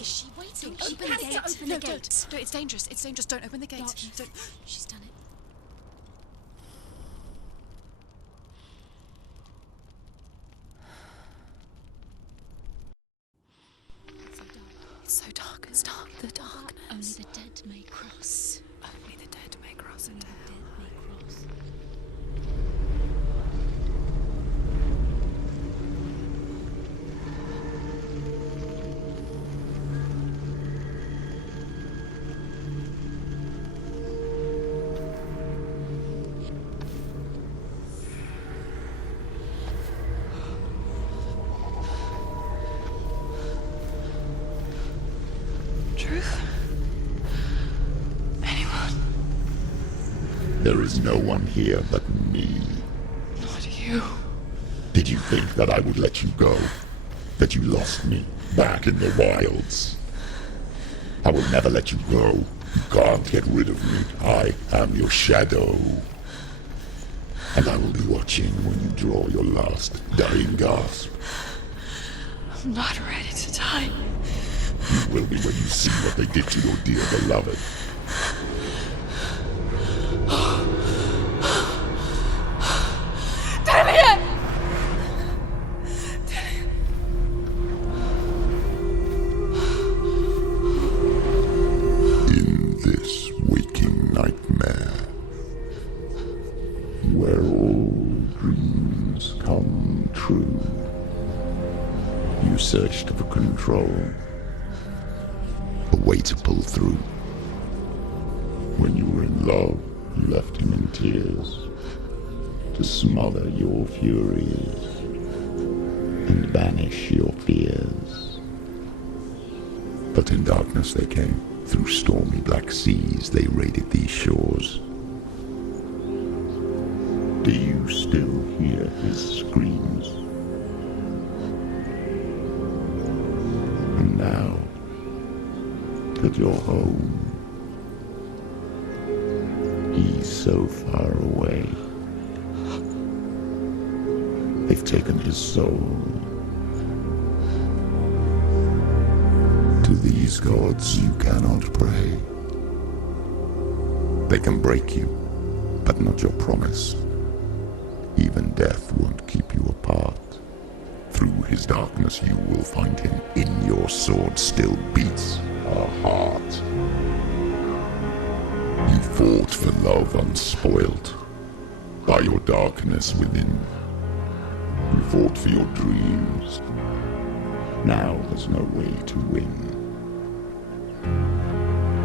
Is she waiting? Open the gate. Open No, the gate. don't. It's dangerous. It's dangerous. Don't open the gate. Don't. She's done it. It's so dark. It's dark. The darkness. Only the dead may cross. Only the dead may cross into hell. Dead may cross. Truth? Anyone? There is no one here but me. Not you. Did you think that I would let you go? That you lost me back in the wilds? I will never let you go. You can't get rid of me. I am your shadow. And I will be watching when you draw your last dying gasp. I'm not ready to die. You will be when you see what they did to your dear beloved. Damien! In this waking nightmare, where all dreams come true, you searched for control, a way to pull through. When you were in love, you left him in tears, to smother your furies and banish your fears. But in darkness they came, through stormy black seas they raided these shores. Do you still hear his screams? And now that you're home, he's so far away. They've taken his soul. To these gods you cannot pray. They can break you, but not your promise. Even death won't keep you apart. Through his darkness you will find him. In your sword still beats a heart. You fought for love unspoilt by your darkness within. You fought for your dreams. Now there's no way to win.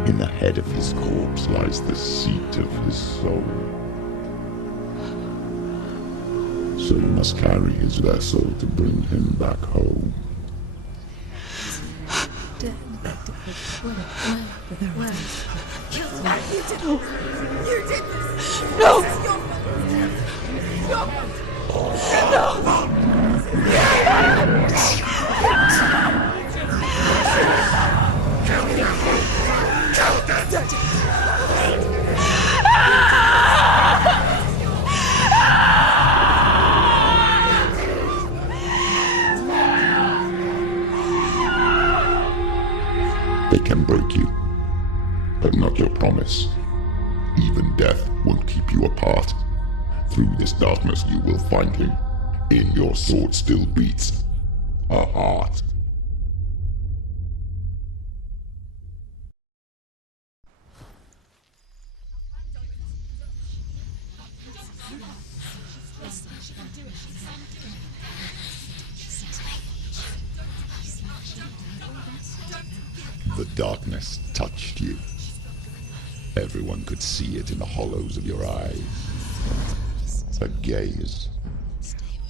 In the head of his corpse lies the seat of his soul. So you must carry his vessel to bring him back home. Where? Kill him. You did this. You did this. No! This is your fault. They can break you, but not your promise. Even death won't keep you apart. Through this darkness you will find him. In your sword still beats a heart. The darkness touched you. Everyone could see it in the hollows of your eyes. A gaze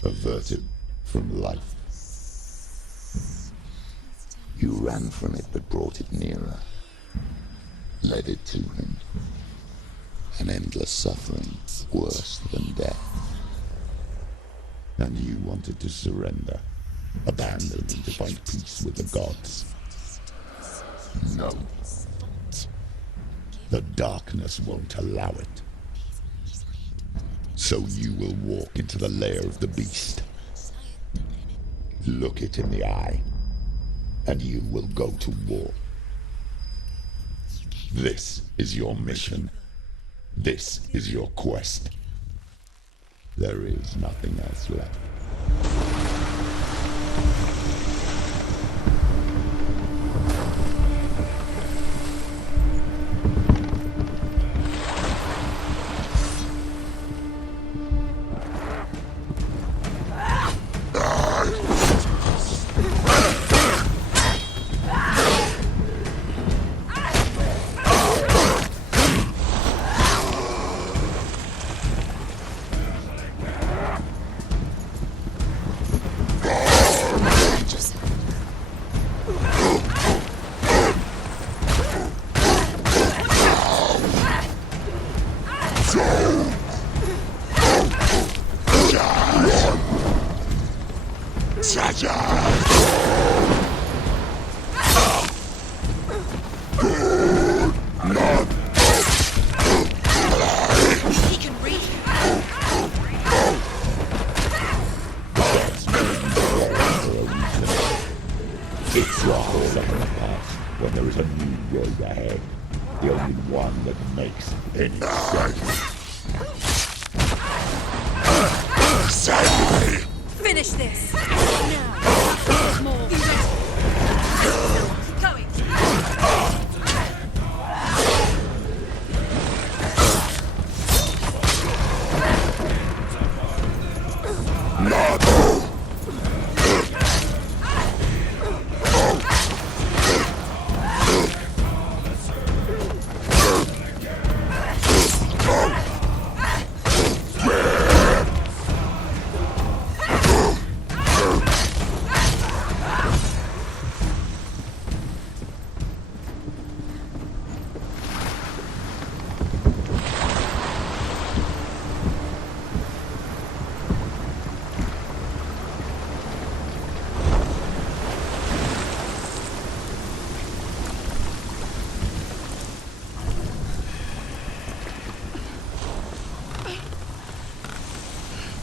averted from life. You ran from it but brought it nearer. Led it to him. An endless suffering, worse than death. And you wanted to surrender, abandon and to find peace with the gods. No. The darkness won't allow it. So you will walk into the lair of the beast. Look it in the eye. and you will go to war. This is your mission. This is your quest. There is nothing else left. It's rather second past when there is a new road ahead. The only one that makes any sense. Finish this! Now! More! Keep going!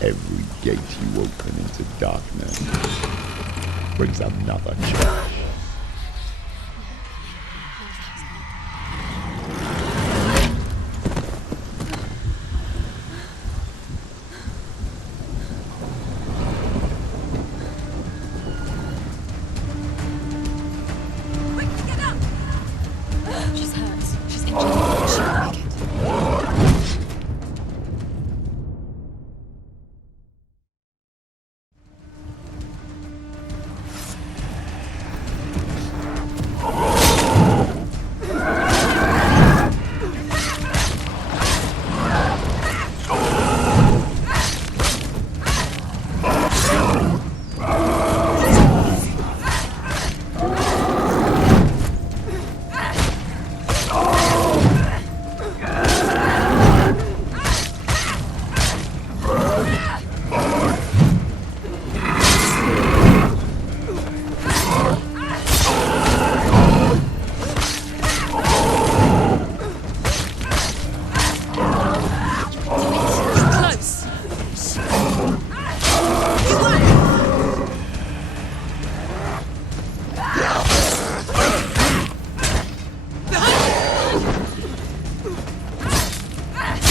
Every gate you open into darkness brings another challenge. Quick, get up! She's hurt. She's injured. She'll make it.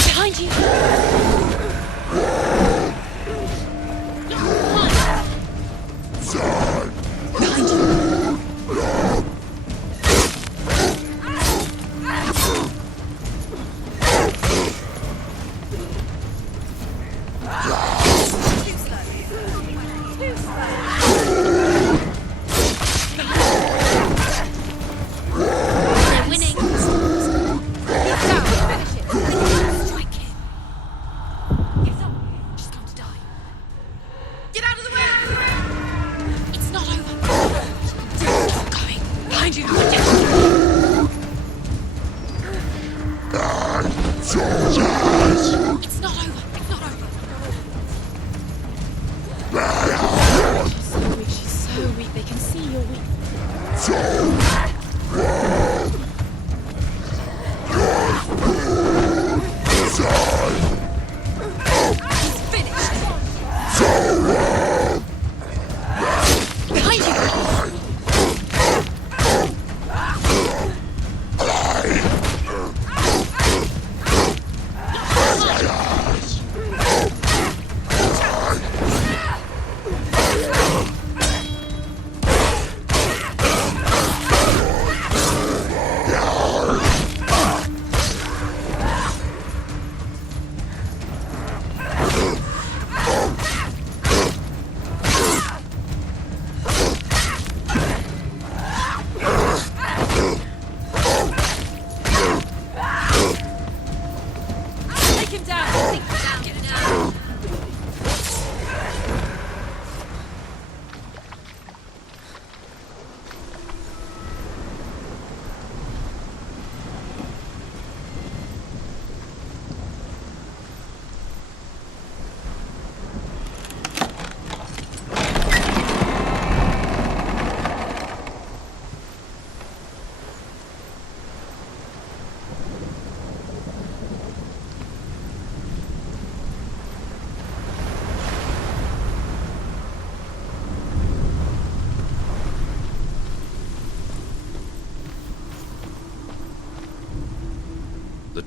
Behind you! Behind you! Too slow! Too slow! They're winning. Keep going! Finish it! Strike him. It's up. She's going to die. Get out of the way! It's not over. Keep going. Behind you. It's not over. It's not over. She's so weak. They can see you're weak. He's finished! Behind you.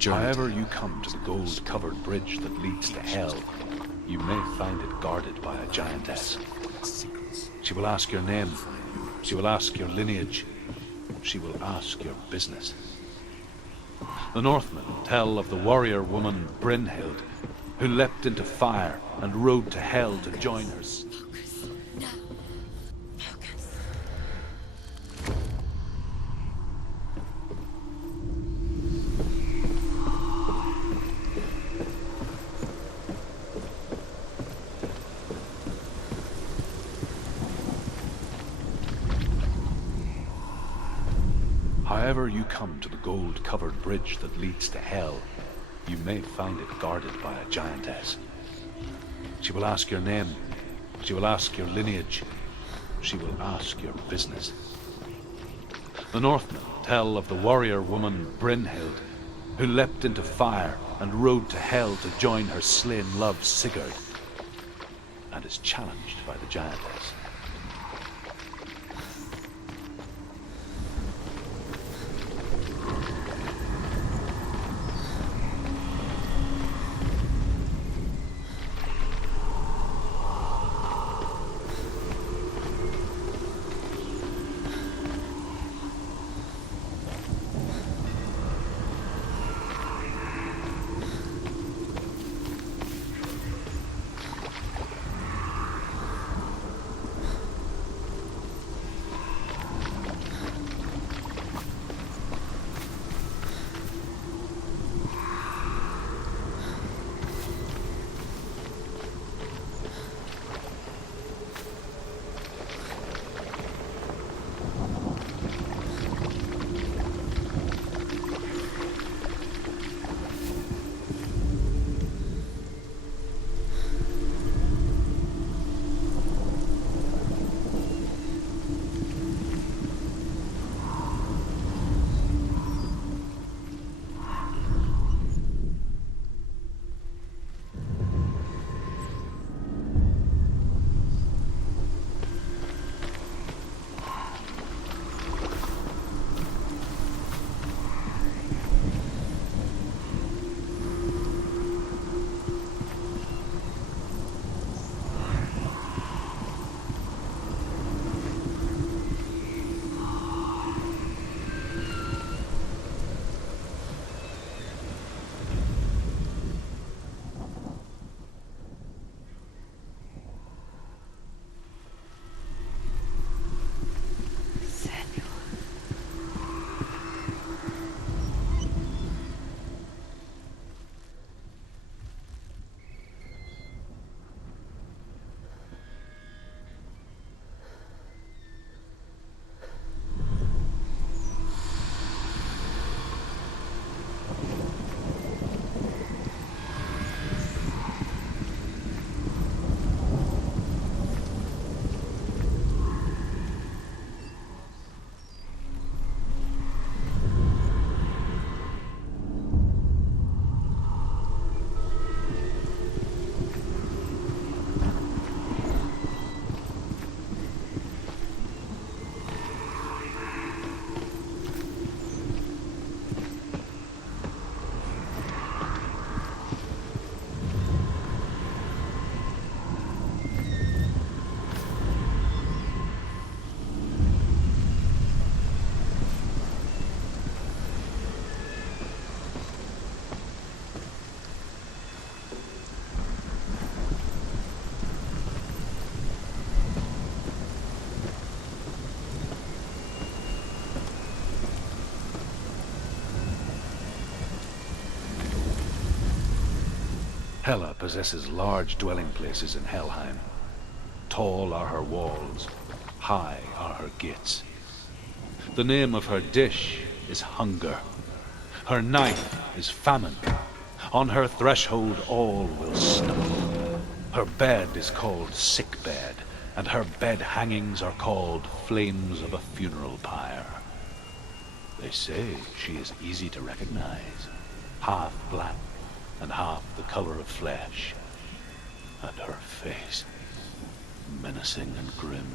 journey. However you come to the gold-covered bridge that leads to hell, you may find it guarded by a giantess. She will ask your name. She will ask your lineage. She will ask your business. The Northmen tell of the warrior woman Brynhild, who leapt into fire and rode to hell to join her. Focus. Now. Focus. However you come to the gold-covered bridge that leads to hell, you may find it guarded by a giantess. She will ask your name. She will ask your lineage. She will ask your business. The Northmen tell of the warrior woman Brynhild, who leapt into fire and rode to hell to join her slain love Sigurd, and is challenged by the giantess. Hela possesses large dwelling places in Helheim. Tall are her walls, high are her gates. The name of her dish is hunger. Her knife is famine. On her threshold all will stumble. Her bed is called sick bed, and her bed hangings are called flames of a funeral pyre. They say she is easy to recognize, half black and half the color of flesh, and her face menacing and grim.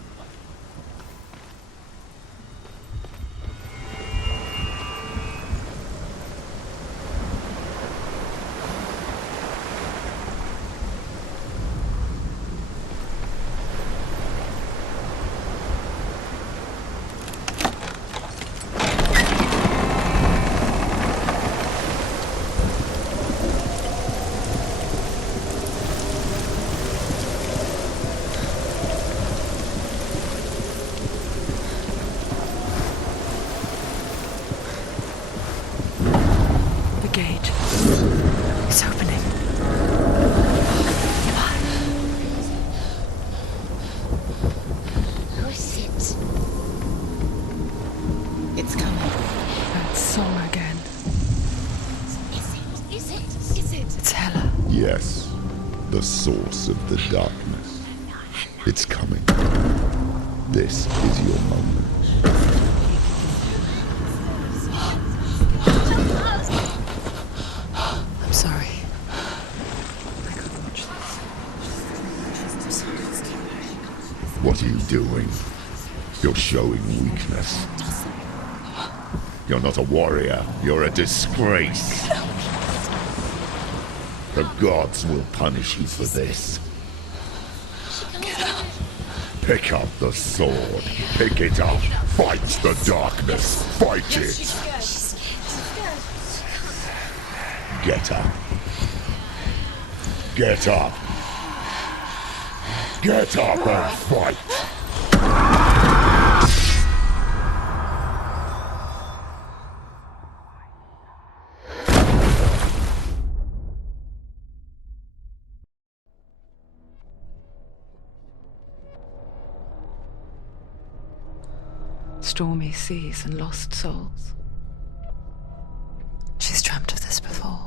It's opening. Push it. It's coming. That song again. Is it? It's Hela. Yes, the source of the darkness. It's coming. This is your moment. I'm sorry. I can't watch this. What are you doing? You're showing weakness. You're not a warrior. You're a disgrace. The gods will punish you for this. Pick up the sword. Pick it up. Fight the darkness. Fight it. Get up. Get up. Get up and fight. Stormy seas and lost souls. She's dreamt of this before.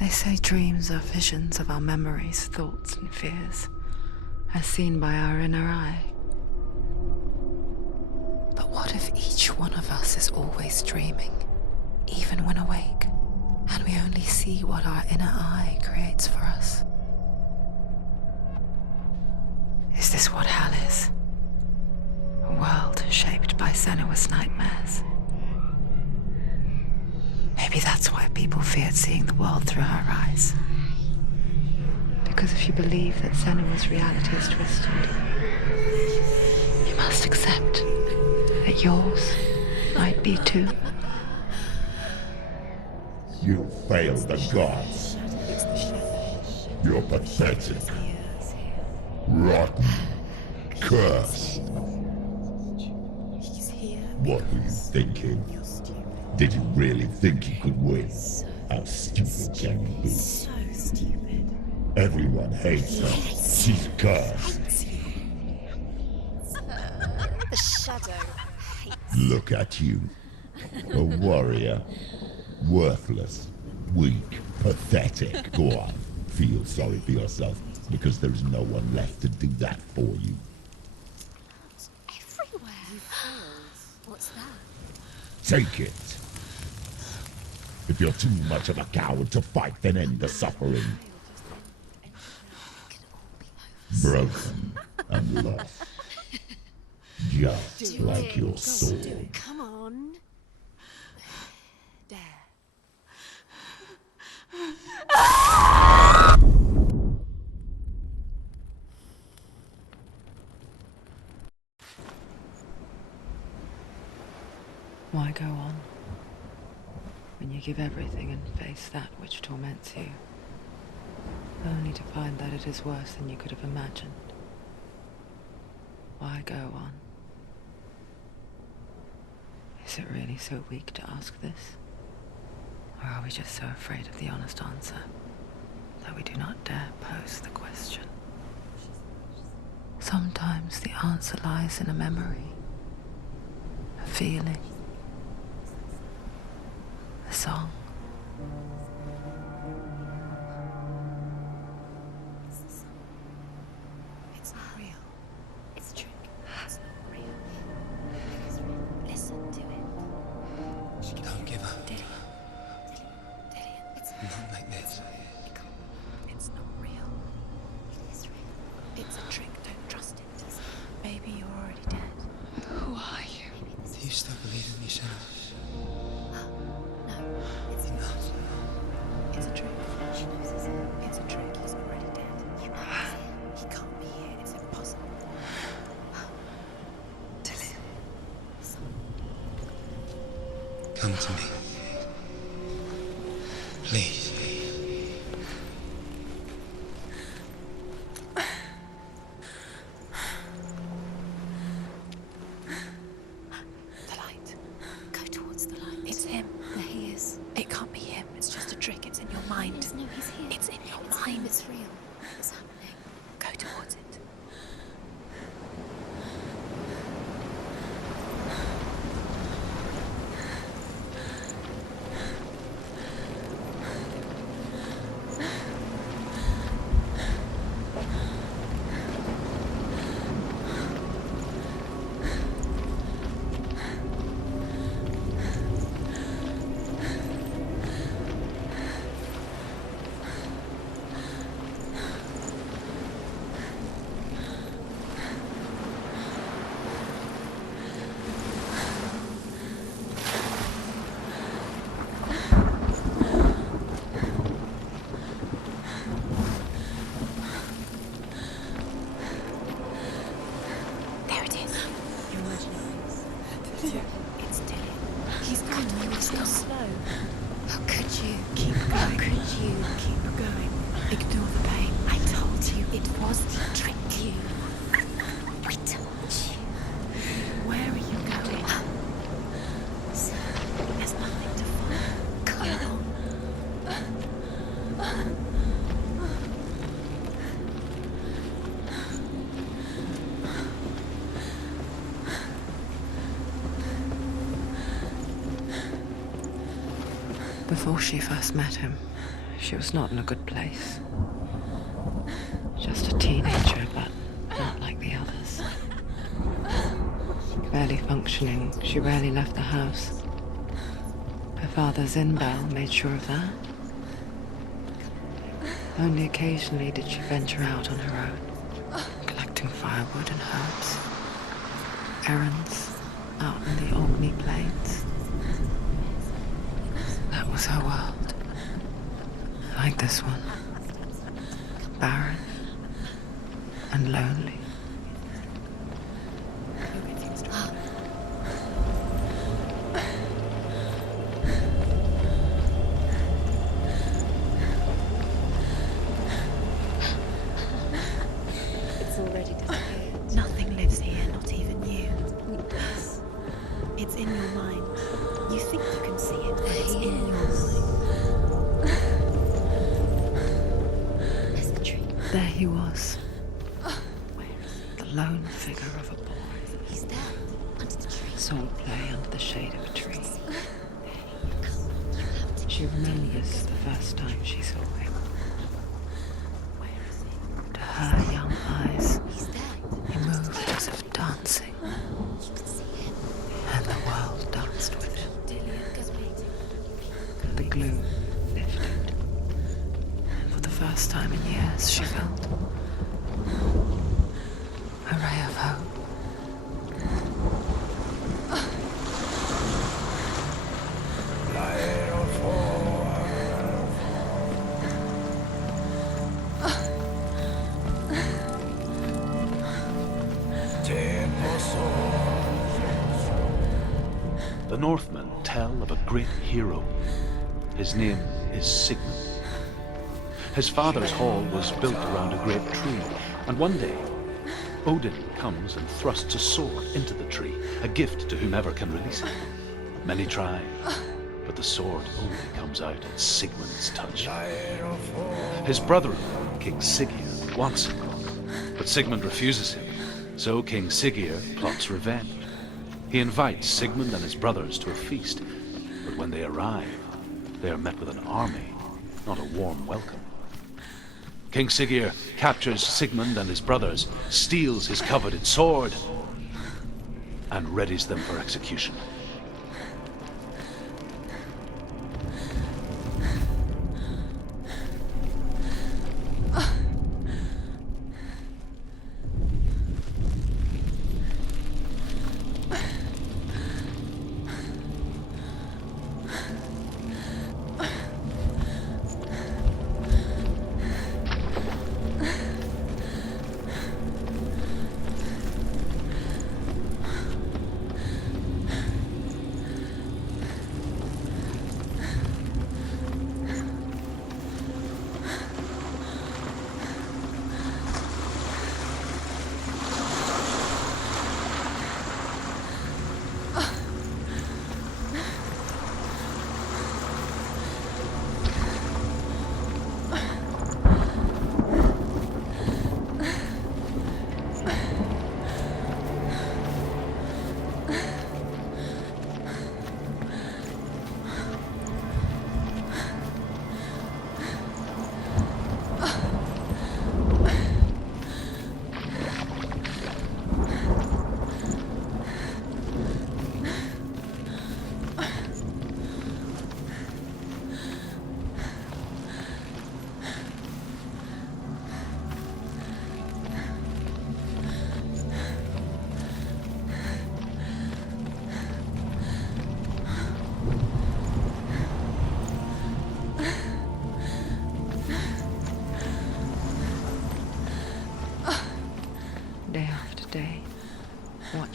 They say dreams are visions of our memories, thoughts and fears, as seen by our inner eye. But what if each one of us is always dreaming, even when awake, and we only see what our inner eye creates for us? Is this what hell is? A world shaped by Senua's nightmares. Maybe that's why people feared seeing the world through her eyes. Because if you believe that Senua's reality is twisted, you must accept that yours might be too. You failed the gods. You're pathetic. Rotten. Cursed. What were you thinking? Did you really think you could win? How stupid can you be? So stupid. Everyone hates her. She's cursed. The shadow hates. Look at you. A warrior. Worthless. Weak. Pathetic. Go on. Feel sorry for yourself, because there is no one left to do that for you. Everywhere. You failed. What's that? Take it. If you're too much of a coward to fight, then end the suffering. Broken and lost. Just like your sword. Come on. There. Why go on when you give everything and face that which torments you, only to find that it is worse than you could have imagined? Why go on? Is it really so weak to ask this? Or are we just so afraid of the honest answer that we do not dare pose the question? Sometimes the answer lies in a memory, a feeling, a song. It's not real. It's a trick. It's not real. It's real. Listen to it. Don't give up. Dillian. It's Not like this. it can't. It's not real. It is real. It's a trick. Don't trust it. Maybe you're already dead. Who are you? Maybe this Do you still believe in me, Senua? No, it's You're not. It's a trick. She knows it's him. It's a trick. He's already dead. You know it's him. He can't be here. It's impossible. Dillian. Come to me. Please. The light. Go towards the light. It's him. There he is. It can't be him. It's just a trick. mind. No, he's here. It's in your It's real, mind. it's real. What's happening? Go towards it. There it is. Your imaginary. It's Tilly. He's coming. You were so slow. How could you? Keep How going. could you? Keep going. Ignore the pain. I told you It was the trick you. I told you. Where are you going? So, There's nothing to follow. come on. Before she first met him, she was not in a good place. Just a teenager, but not like the others. Barely functioning, she rarely left the house. Her father's in-bell made sure of that. Only occasionally did she venture out on her own, collecting firewood and herbs. Errands out in the Orkney Plains. That was her world. Like this one. Barren and lonely. It's already disappeared. Nothing lives here, not even you. Weakness. It's in your mind. You think you can see it, but it's in your mind. There's the tree. There he was. The lone figure of a boy. He's there. Under the tree. Saw play under the shade of a tree. Come. You have to. She remembers the first time she saw him. Where is he? To her young eyes, He's there. he moved as if dancing, You can see him. and the world danced with him. Goes waiting. The gloom lifted. And for the first time in years, she felt a ray of hope. The Northmen tell of a great hero. His name is Sigmund. His father's hall was built around a great tree, and one day, Odin comes and thrusts a sword into the tree, a gift to whomever can release it. Many try, but the sword only comes out at Sigmund's touch. His brother-in-law, King Siggeir, wants him, but Sigmund refuses him, so King Siggeir plots revenge. He invites Sigmund and his brothers to a feast, but when they arrive, they are met with an army, not a warm welcome. King Siggeir captures Sigmund and his brothers, steals his coveted sword, and readies them for execution.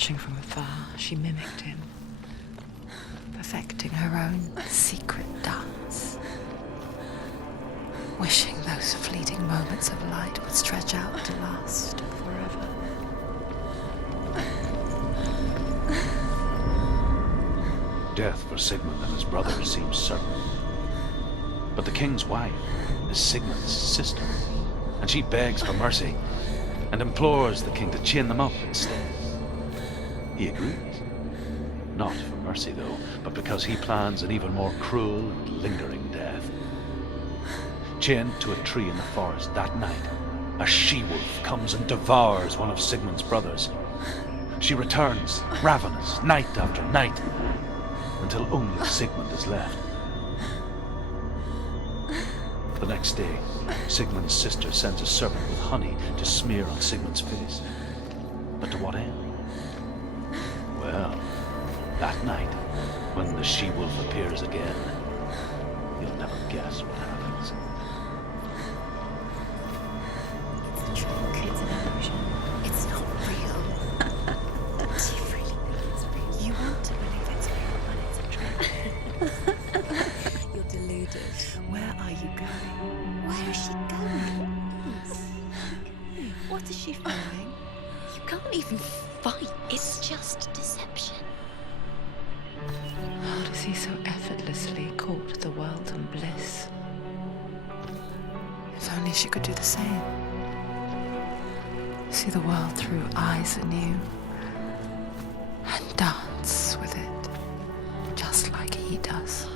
Watching from afar, she mimicked him, perfecting her own secret dance, wishing those fleeting moments of light would stretch out to last forever. Death for Sigmund and his brother seems certain. But the king's wife is Sigmund's sister, and she begs for mercy and implores the king to chain them up instead. He agrees. Not for mercy, though, but because he plans an even more cruel and lingering death. Chained to a tree in the forest that night, a she-wolf comes and devours one of Sigmund's brothers. She returns, ravenous, night after night, until only Sigmund is left. The next day, Sigmund's sister sends a servant with honey to smear on Sigmund's face. But to what end? Well, that night, when the she-wolf appears again, you'll never guess what happens. It's a trick. It's an illusion. It's not real. Do you really think it's real? You want to believe it's real, but it's a trick. You're deluded. Where are you going? Where is she going? What is she filming? You can't even fight. It's just deception. How does he so effortlessly court the world and bliss? If only she could do the same. See the world through eyes anew and dance with it, just like he does.